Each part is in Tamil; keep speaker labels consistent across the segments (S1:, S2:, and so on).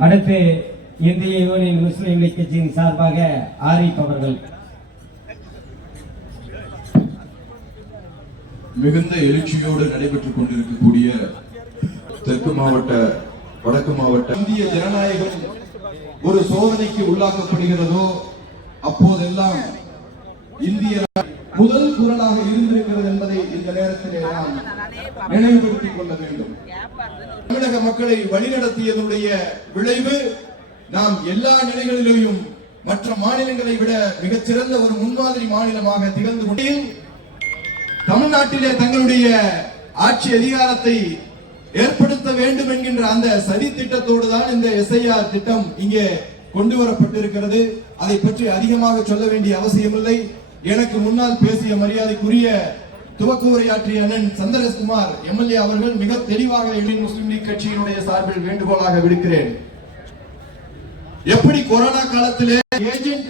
S1: அடுத்து இந்திய யூனியன் முஸ்லீம் லீக் கட்சியின் சார்பாக ஆரிப் அவர்கள்.
S2: மிகுந்த எழுச்சியோடு நடைபெற்றுக் கொண்டிருக்கக்கூடிய தெற்கு மாவட்ட வடக்கு மாவட்ட இந்திய ஜனநாயகம் ஒரு சோதனைக்கு உள்ளாக்கப்படுகிறதோ அப்போதெல்லாம் இந்திய முதல் குரலாக இருந்திருக்கிறது என்பதை இந்த நேரத்திலே நாம் நினைவுபடுத்திக் கொள்ள வேண்டும். தமிழக மக்களை வழிநடத்தியதனுடைய விளைவு நாம் எல்லா நிலைகளிலேயும் மற்ற மாநிலங்களை விட மிகச்சிறந்த ஒரு முன்மாதிரி மாநிலமாக திகழ்ந்து கொண்டே தமிழ்நாட்டிலே தங்களுடைய ஆட்சி அதிகாரத்தை ஏற்படுத்த வேண்டும் என்கின்ற அந்த சதி திட்டத்தோடு தான் இந்த எஸ்ஐஆர் திட்டம் இங்கே கொண்டு வரப்பட்டிருக்கிறது. அதை பற்றி அதிகமாக சொல்ல வேண்டிய அவசியமில்லை. எனக்கு முன்னால் பேசிய மரியாதைக்குரிய துவக்க உரையாற்றிய அண்ணன் சந்திரகுமார் எம்எல்ஏ அவர்கள் மிக தெளிவாக இந்தியன் முஸ்லிம் லீக் கட்சியினுடைய சார்பில் வேண்டுகோளாக விடுக்கிறேன். எப்படி கொரோனா காலத்திலே ஏஜென்ட்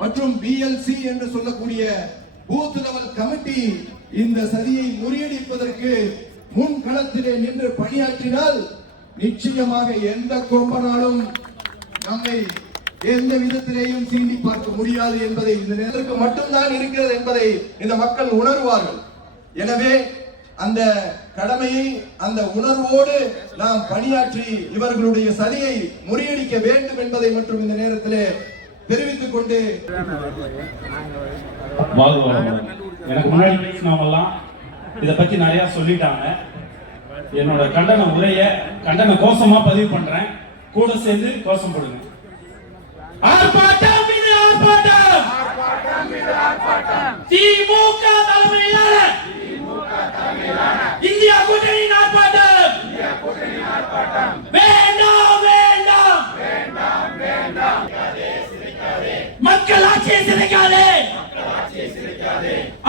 S2: மற்றும் பிஎல்சி என்று சொல்லக்கூடிய பூத் லெவல் கமிட்டி இந்த சதியை முறியடிப்பதற்கு முன் களத்திலே நின்று பணியாற்றினால் நிச்சயமாக எந்த கொம்பனாலும் நம்மை எந்த விதத்திலேயும் சீண்டி பார்க்க முடியாது என்பதை இந்த நேரத்துக்கு மட்டும்தான் இருக்கிறது என்பதை இந்த மக்கள் உணர்வார்கள். எனவே அந்த கடமையை அந்த உணர்வோடு நாம் பணியாற்றி இவர்களுடைய சதியை முறியடிக்க வேண்டும் என்பதை மற்றும் இந்த நேரத்திலே தெரிவித்துக் கொண்டு.
S3: எனக்கு முன்னாடி பேசினவங்க எல்லாம் இதை பத்தி நிறைய சொல்லிட்டாங்க. என்னோட கண்டன உரைய கண்டன கோஷமா பதிவு பண்றேன். கூட சேர்ந்து கோஷம் போடுங்க. ஆர்ப்பாட்டம் மீது ஆர்ப்பாட்டம். திமுக இந்தியா கூட்டணி ஆர்ப்பாட்டம். வேண்டாம் வேண்டாம். வேண்டாம் மக்கள் ஆட்சியை சிதைக்காதே.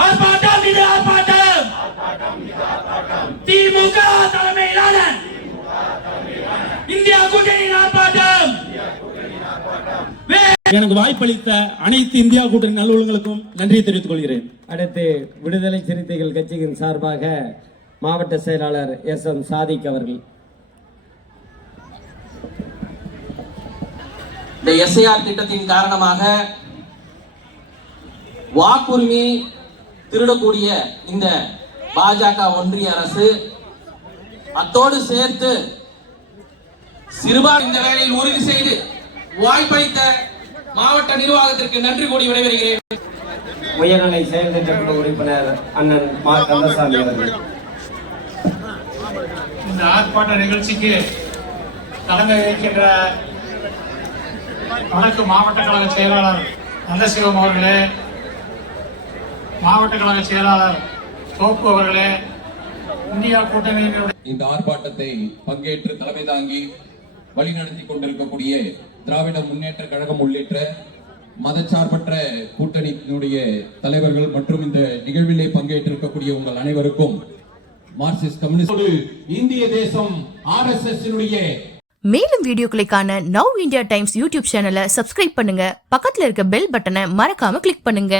S3: ஆர்ப்பாட்டம் இது ஆர்ப்பாட்டம். திமுக தலைமையிலான இந்தியா கூட்டணியின் ஆர்ப்பாட்டம் எனக்கு வாய்ப்பளித்த அனைத்து இந்தியா கூட்டணி நல்லுள்ளங்களுக்கும் நன்றி தெரிவித்துக் கொள்கிறேன்.
S1: அடுத்து விடுதலை சிறுத்தைகள் கட்சியின் சார்பாக மாவட்ட செயலாளர் எஸ் எம் சாதிக் அவர்கள்.
S4: இந்த எஸ்ஐஆர் திட்டத்தின் காரணமாக வாக்குரிமையை திருடக்கூடிய இந்த பாஜக ஒன்றிய அரசு அத்தோடு சேர்த்து சிறுபான் இந்த வேலையில் உறுதி செய்து வாய்ப்பளித்த மாவட்ட நிர்வாகத்திற்கு நன்றி கூறி விடைபெறுகிறேன்.
S1: உயர்நிலை செயல் திட்டக்குழு உறுப்பினர் அண்ணன் மா. கந்தசாமி அவர்கள்.
S5: இந்த ஆர்ப்பாட்ட நிகழ்ச்சிக்கு தலைமை வகிக்கின்ற வடக்கு மாவட்ட கழக செயலாளர் நல்லசிவம் அவர்களே மாவட்ட கழக செயலாளர் தோப்பு அவர்களே இந்தியா கூட்டணியினுடைய
S6: இந்த ஆர்ப்பாட்டத்தை பங்கேற்று தலைமை தாங்கி வழிநடத்தி கொண்டிருக்கக்கூடிய திராவிட முன்னேற்ற கழகம் உள்ளிட்ட மதச்சார்பற்ற கூட்டணியினுடைய தலைவர்கள் மற்றும் இந்த நிகழ்விலே பங்கேற்றிருக்கக்கூடிய உங்கள் அனைவருக்கும் மார்க்சிஸ்ட் கம்யூனிஸ்ட் இந்திய தேசம் ஆர்எஸ்எஸ்
S7: மேலும் வீடியோக்களை காண நவ் இந்தியா டைம்ஸ் யூடியூப் சேனலை சப்ஸ்கிரைப் பண்ணுங்க. பக்கத்துல இருக்க பெல் பட்டனை மறக்காம கிளிக் பண்ணுங்க.